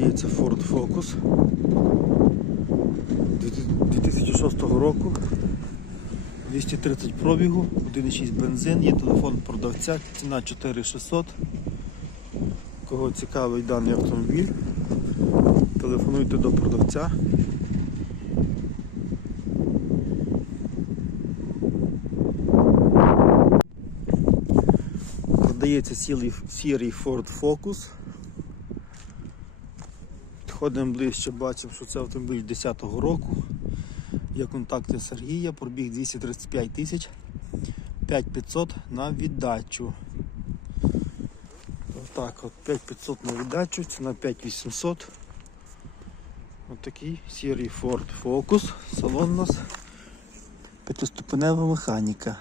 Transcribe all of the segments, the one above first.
Продається Ford Focus 2006 року. 230 пробігу, 1,6 бензин, є телефон продавця, ціна 4600. Кого цікавий даний автомобіль, телефонуйте до продавця. Продається сірий, Ford Focus. Підходимо ближче, бачимо, що це автомобіль 10-го року. Є контакти Сергія, пробіг 235 тисяч, 5500 на віддачу. Отак от 5500 на віддачу, ціна 5800. Отакий сірий Ford Focus. Салон у нас п'ятиступенева механіка.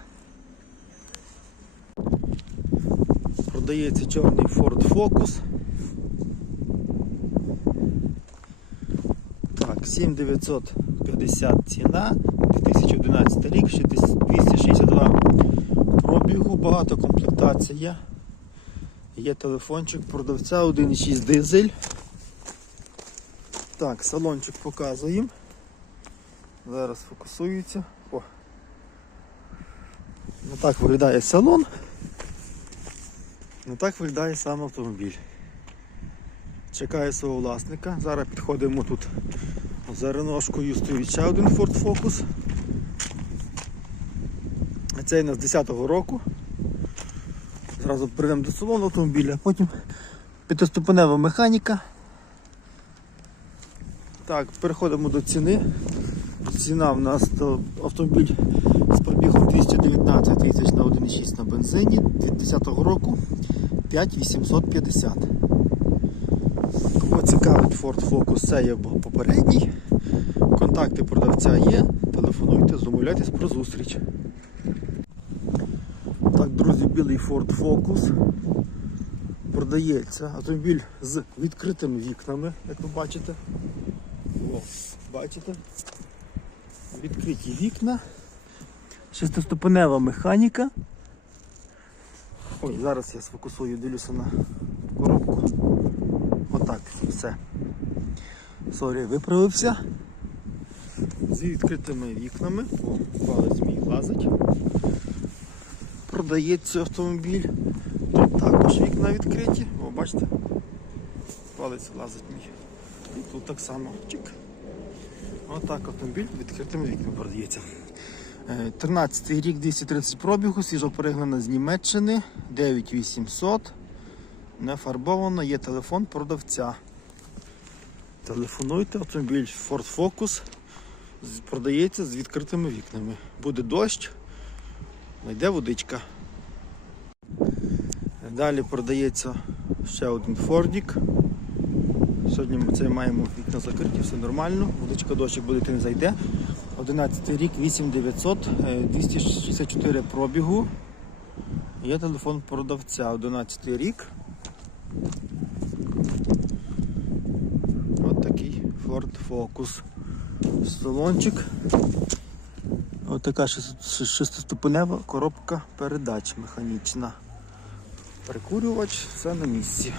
Продається чорний Ford Focus. Так, 7950 ціна, 2011 рік, 262 пробігу, багато комплектацій є. Є телефончик продавця 1.6 дизель. Так, салончик показуємо. Зараз фокусується. О. Ну так виглядає салон. Ну так виглядає сам автомобіль. Чекає свого власника. Зараз підходимо тут за реношкою стоїть ще один Ford Focus. Цей у нас 10-го року. Зразу прийдемо до салону автомобіля, потім п'ятиступенева механіка. Так, переходимо до ціни. Ціна в нас то автомобіль з пробігом 219 тисяч на 1,6 на бензині 2010 року 5850. Цікавить Ford Focus, це є попередній. Контакти продавця є. Телефонуйте, замовляйтесь про зустріч. Так, друзі, білий Ford Focus. Продається автомобіль з відкритими вікнами, як ви бачите. О, бачите? Відкриті вікна. Шестиступенева механіка. Ой, зараз я сфокусую, дивлюся на все. Сорі, виправився. З відкритими вікнами. О, палець мій лазить. Продається автомобіль. Тут також вікна відкриті. О, бачите? Палець лазить мій. І тут так само. Чик. Отак автомобіль відкритими вікнами продається. Е, 13 рік 230 пробігу, свіжо перегнана з Німеччини, 9800. Не фарбовано, є телефон продавця. Телефонуйте, автомобіль Ford Focus продається з відкритими вікнами. Буде дощ, знайде водичка. Далі продається ще один Фордік. Сьогодні ми це маємо вікна закриті, все нормально. Водичка дощик буде йти не зайде. 11 рік, 8900, е, 264 пробігу. Є телефон продавця, 11 рік. Такий Ford Focus. Салончик. Ось така шестиступенева коробка передач механічна. Прикурювач, все на місці.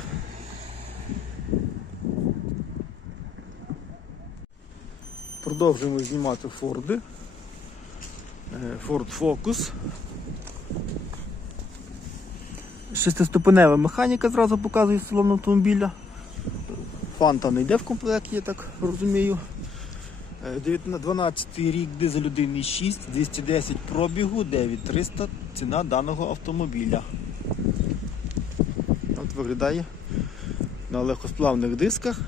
Продовжуємо знімати Форди. Е, Ford Focus. Шестиступенева механіка зразу показує салон автомобіля. Фанта не йде в комплект, я так розумію. Е, 19 12 рік дизель 1.6, 210 пробігу, 9300 ціна даного автомобіля. От виглядає на легкосплавних дисках.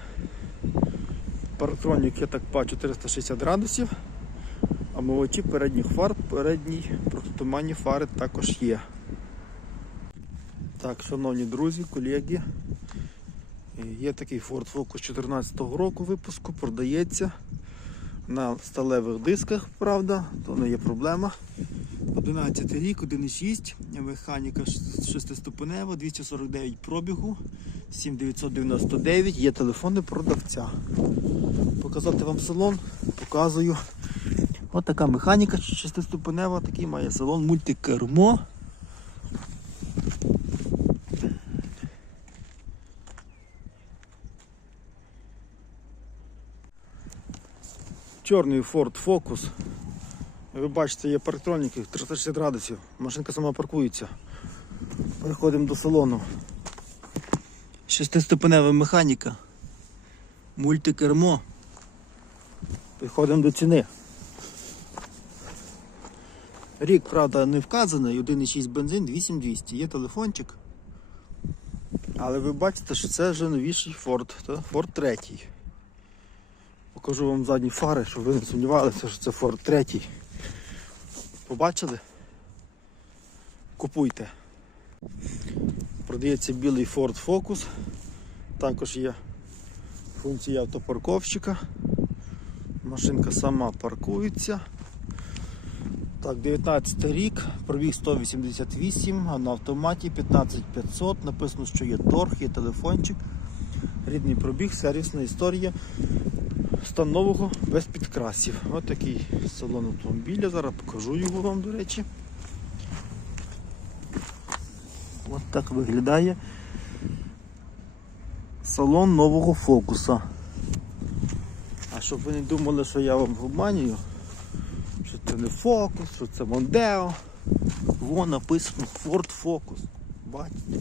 Паратронік, я так бачу, 360 градусів. А мовачі передніх фар, передній протитуманні фари також є. Так, шановні друзі, колеги, е, є такий Ford Focus 2014 року випуску, продається на сталевих дисках, правда, то не є проблема. 11 рік, 1,6, механіка шестиступенева, 249 пробігу, 7999, є телефони продавця. Показати вам салон, показую. Ось така механіка шестиступенева, такий має салон, мультикермо. Чорний Ford Focus. Ви бачите, є парктроніки 360 градусів. Машинка сама паркується. Переходимо до салону. Шестиступенева механіка. Мультикермо. Переходимо до ціни. Рік, правда, не вказаний, 1,6 бензин, 8200. Є телефончик. Але ви бачите, що це вже новіший Ford. Ford 3. Покажу вам задні фари, щоб ви не сумнівалися, що це Ford 3. Побачили? Купуйте. Продається білий Ford Focus. Також є функція автопарковщика. Машинка сама паркується. Так, 19 рік, пробіг 188, а на автоматі 15500. Написано, що є торг, є телефончик. Рідний пробіг, сервісна історія. Стан нового без підкрасів. Ось такий салон автомобіля. Зараз покажу його вам, до речі. Ось так виглядає салон нового фокуса. А щоб ви не думали, що я вам обманюю, що це не фокус, що це Мондео. Вон написано Ford Focus. Бачите?